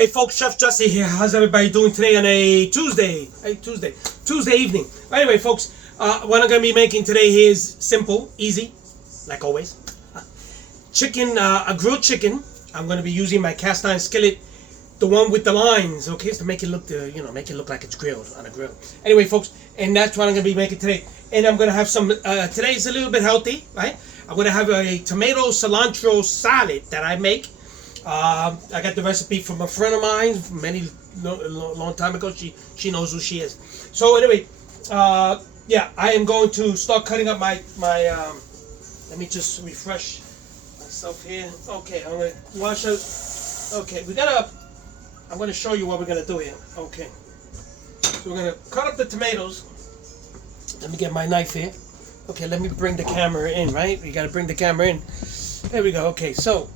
Hey folks, Chef Jesse here. How's everybody doing today on a Tuesday? Tuesday evening. Anyway, folks, what I'm going to be making today is simple, easy, like always. Chicken, a grilled chicken. I'm going to be using my cast iron skillet, the one with the lines, okay, to make it look, make it look like it's grilled on a grill. Anyway, folks, and that's what I'm going to be making today. And I'm going to have some. Today's a little bit healthy, right? I'm going to have a tomato cilantro salad that I make. I got the recipe from a friend of mine long time ago. She knows who she is. So anyway, yeah, I am going to start cutting up my let me just refresh myself here. Okay, I'm gonna wash out. Okay, I'm gonna show you what we're gonna do here. Okay, so we're gonna cut up the tomatoes. Let me get my knife here. Okay, let me bring the camera in. Right, you gotta bring the camera in. There we go. Okay, so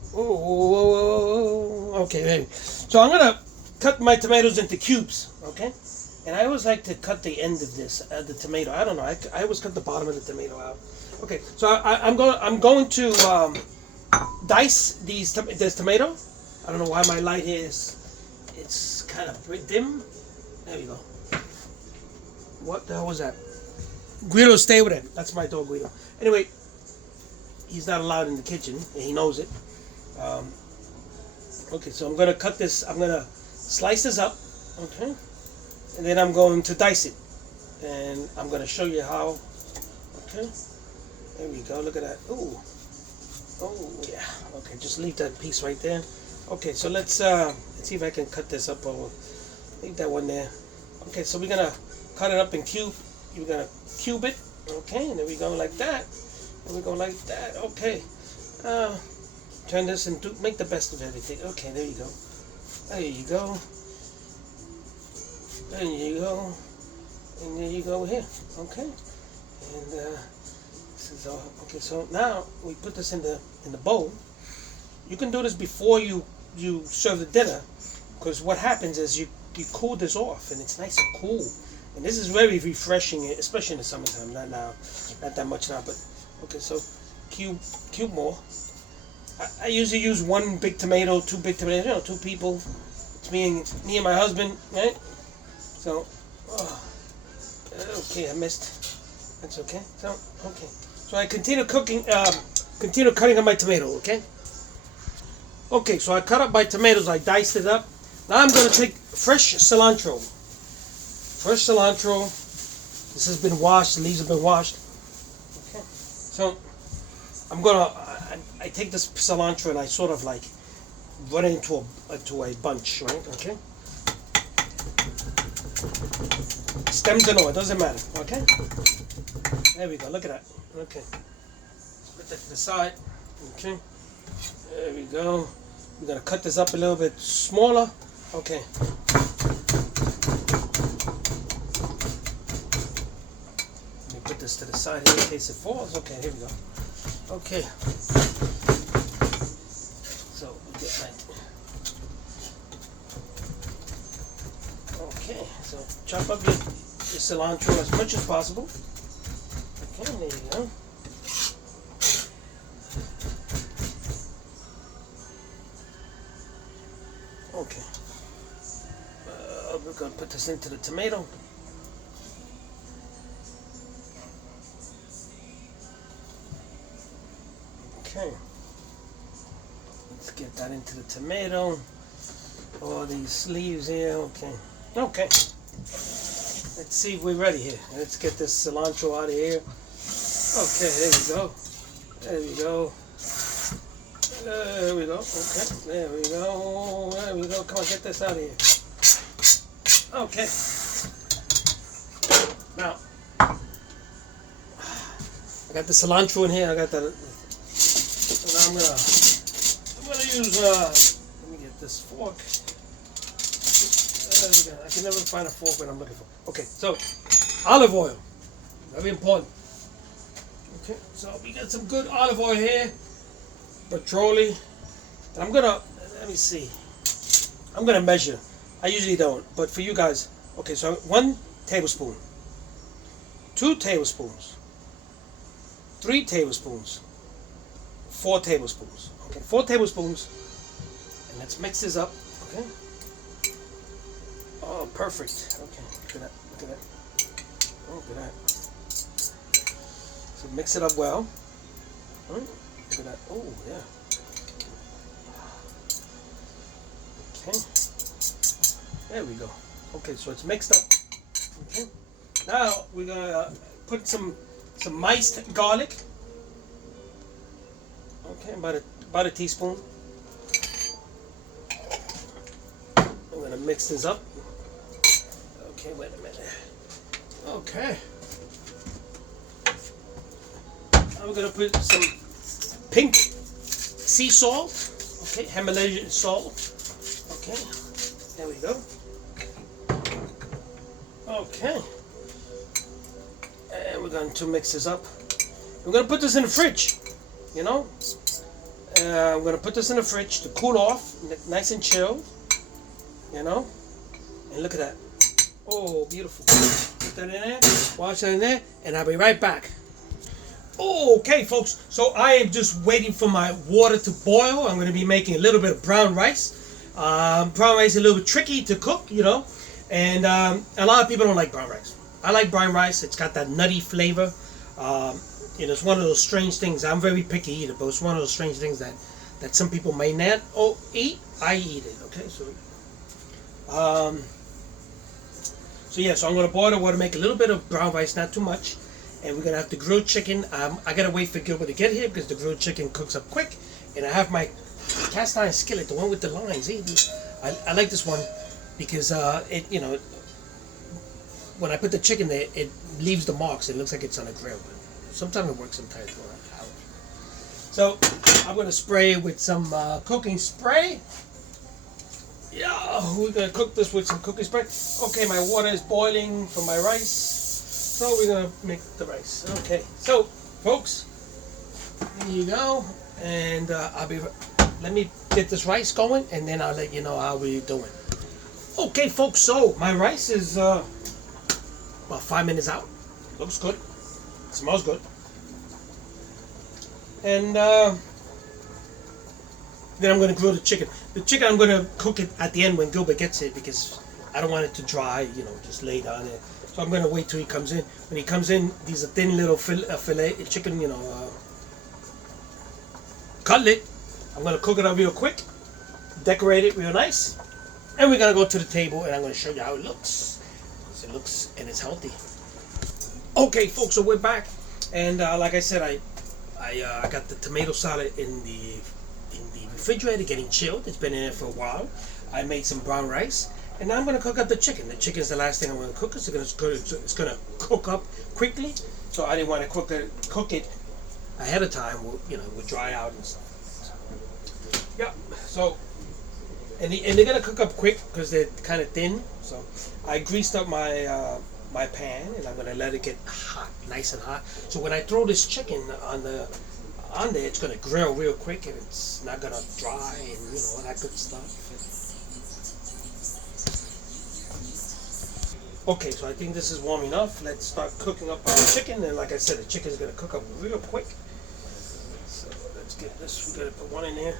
okay, there. So I'm gonna cut my tomatoes into cubes. Okay, and I always like to cut the end of this, the tomato. I don't know. I always cut the bottom of the tomato out. Okay, so I'm going to dice this tomato. I don't know why my light here it's kind of dim. There we go. What the hell was that? Guido, stay with it. That's my dog, Guido. Anyway, he's not allowed in the kitchen, and he knows it. Okay, so I'm gonna cut this. I'm gonna slice this up. Okay, and then I'm going to dice it, and I'm gonna show you how. Okay, there we go. Look at that. Ooh, oh yeah. Okay, just leave that piece right there. Okay, so let's see if I can cut this up. Or leave that one there. Okay, so we're gonna cut it up in cube. You're gonna cube it. Okay, and then we go like that. And we go like that. Okay. Turn this and make the best of everything. Okay, there you go. There you go. There you go. And there you go here. Okay. And this is all. Okay, so now we put this in the bowl. You can do this before you serve the dinner, because what happens is you cool this off and it's nice and cool. And this is very refreshing, especially in the summertime. Not now, not that much now, but okay. So cube more. I usually use one big tomato, two big tomatoes. 2 people. It's me and my husband, right? So, okay, I missed. That's okay. So, okay. So I continue cutting up my tomato. Okay. Okay, so I cut up my tomatoes. I diced it up. Now I'm going to take fresh cilantro. Fresh cilantro. This has been washed. The leaves have been washed. Okay. So I take this cilantro and I sort of like run it into a bunch, right? Okay. Stems and all, it doesn't matter. Okay. There we go. Look at that. Okay. Put that to the side. Okay. There we go. We're gonna cut this up a little bit smaller. Okay. Let me put this to the side here in case it falls. Okay, here we go. Okay. So we get like. Okay, so chop up your cilantro as much as possible. Okay, there you go. Okay. We're gonna put this into the tomato. Okay, let's get that into the tomato. All these leaves here. Okay. Let's see if we're ready here. Let's get this cilantro out of here. Okay, there we go. There we go. Okay, there we go. There we go. Come on, get this out of here. Okay. Now, I got the cilantro in here. I got the. So now I'm gonna use. Let me get this fork. I can never find a fork when I'm looking for. Okay, so olive oil, very important. Okay, so we got some good olive oil here, petroli, and I'm gonna I'm gonna measure. I usually don't, but for you guys, okay. So 1 tablespoon, 2 tablespoons, 3 tablespoons, 4 tablespoons. Okay, 4 tablespoons, and let's mix this up. Okay. Oh, perfect. Okay, look at that. Look at that. Oh, look at that. So mix it up well. Look at that. Oh, yeah. Okay. There we go. Okay, so it's mixed up. Okay. Now we're gonna put some miced garlic. Okay, about a teaspoon. I'm gonna mix this up. Okay, wait a minute. Okay. Now we're gonna put some pink sea salt. Okay, Himalayan salt. Okay, there we go. Okay. And we're going to mix this up. We're going to put this in the fridge, you know. We're going to put this in the fridge to cool off, nice and chilled, you know. And look at that. Oh, beautiful. Put that in there, wash that in there, and I'll be right back. Okay, folks, so I am just waiting for my water to boil. I'm going to be making a little bit of brown rice. Brown rice is a little bit tricky to cook, you know, and a lot of people don't like brown rice. I like brown rice. It's got that nutty flavor. You know, it's one of those strange things. I'm very picky eater, but it's one of those strange things that some people may not eat. I eat it. Okay, so yeah, so I'm gonna boil the water, make a little bit of brown rice, not too much, and we're gonna have the grilled chicken. I gotta wait for Gilbert to get here because the grilled chicken cooks up quick, and I have my cast iron skillet, the one with the lines. I like this one because it, you know, when I put the chicken there, it leaves the marks. It looks like it's on a grill. But sometimes it works, sometimes it won't. So I'm gonna spray it with some cooking spray. Yeah, we're gonna cook this with some cooking spray. Okay, my water is boiling for my rice, so we're gonna make the rice. Okay, so folks, here you go, and let me get this rice going, and then I'll let you know how we're doing. Okay, folks, so my rice is about 5 minutes out. Looks good. Smells good. And then I'm going to grill the chicken. The chicken, I'm going to cook it at the end when Gilbert gets it because I don't want it to dry, you know, just lay down there. So I'm going to wait till he comes in. When he comes in, these are thin little fillet chicken, you know, cutlet. I'm going to cook it up real quick, decorate it real nice, and we're going to go to the table and I'm going to show you how it looks. So it looks and it's healthy. Okay, folks, so we're back, and like I said, I got the tomato salad in the refrigerator getting chilled. It's been in there for a while. I made some brown rice, and now I'm going to cook up the chicken. The chicken is the last thing I'm going to cook. It's going to cook up quickly, so I didn't want to cook it ahead of time. You know, it would dry out and stuff. Yeah. So, and they're going to cook up quick because they're kind of thin. So I greased up my my pan, and I'm going to let it get hot, nice and hot. So when I throw this chicken on there, it's going to grill real quick, and it's not going to dry, and you know, all that good stuff. Okay, so I think this is warm enough. Let's start cooking up our chicken, and like I said, the chicken is going to cook up real quick. So let's get this. We're going to put one in there.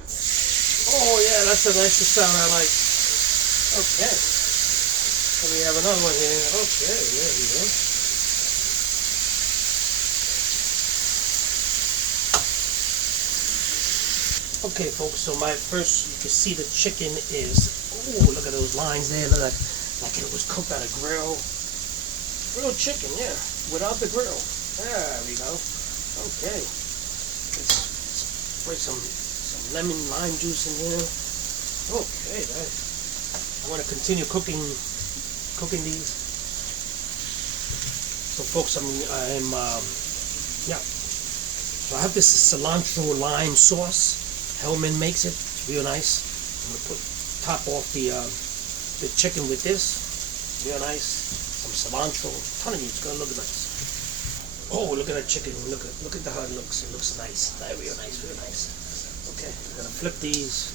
Oh yeah, that's the nicest sound I like. Okay. So we have another one here. Okay, there we go. Okay, folks, so my first, you can see the chicken is, oh, look at those lines there. Look like it was cooked on a grill. Grilled chicken, yeah, without the grill. There we go. Okay. Let's spray some lemon lime juice in here. Okay, I want to continue cooking these. So folks, yeah. So I have this cilantro lime sauce. Hellman makes it. It's real nice. I'm gonna top off the chicken with this. Real nice. Some cilantro. A ton of it. It's gonna look nice. Oh, look at that chicken. Look at how it looks. It looks nice. Real nice. Real nice. Okay, I'm gonna flip these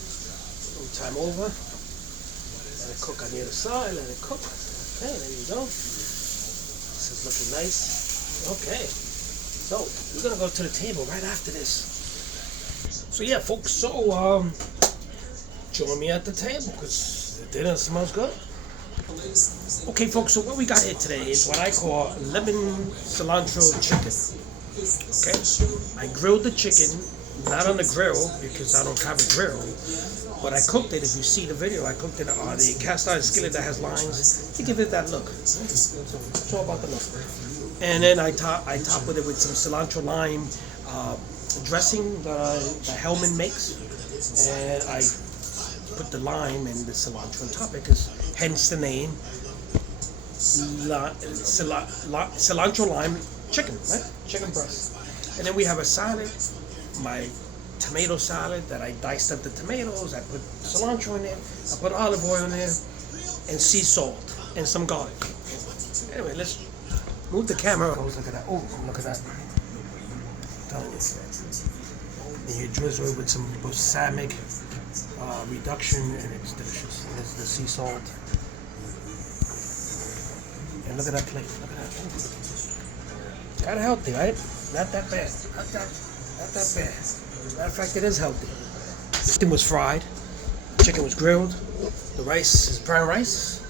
a little time over. Let it cook on the other side. Let it cook. Okay, there you go. This is looking nice. Okay, so we're gonna go to the table right after this. So yeah, folks. So join me at the table because the dinner smells good. Okay, folks, so what we got here today is what I call lemon cilantro chicken. Okay, I grilled the chicken, not on the grill because I don't have a grill, but I cooked it. If you see the video, I cooked it on the cast iron skillet that has lines to give it that look. It's all about the look. And then I top with it with some cilantro lime dressing that Hellman makes, and I put the lime and the cilantro on top because hence the name cilantro lime chicken, right? Chicken breast. And then we have a salad, my tomato salad that I diced up the tomatoes, I put cilantro in there, I put olive oil in there, and sea salt, and some garlic. Anyway, let's move the camera. Oh, look at that. Oh, look at that. I'm telling you. And you drizzle it with some balsamic reduction, and it's delicious. And it's the sea salt. And look at that plate. Look at that. Kind of healthy, right? Not that bad. Not that bad. Matter of fact, it is healthy. Chicken was fried. Chicken was grilled. The rice is brown rice.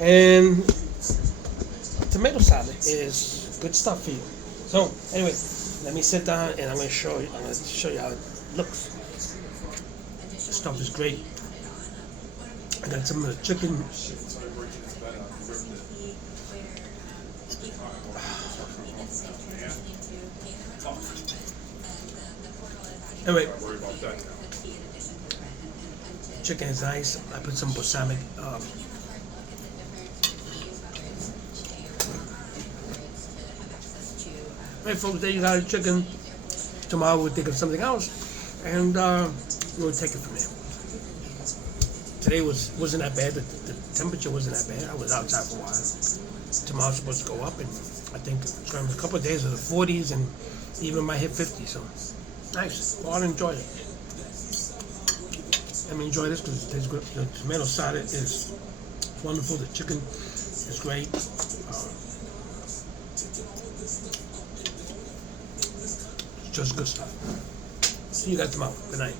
And tomato salad is good stuff for you. So, anyway, let me sit down and I'm going to show you how it looks. The stuff is great. I got some of the chicken. Anyway, chicken is nice. I put some balsamic. Hey folks, there you got the chicken. Tomorrow we'll think of something else, and we'll take it from there. Today wasn't that bad. The temperature wasn't that bad. I was outside for a while. Tomorrow's supposed to go up, and I think it's going to be a couple of days of the 40s, and even might hit 50. So nice. Well, I enjoyed it. Let me enjoy this because it tastes good. The tomato salad is wonderful. The chicken is great. Just good stuff. See you guys tomorrow. Good night.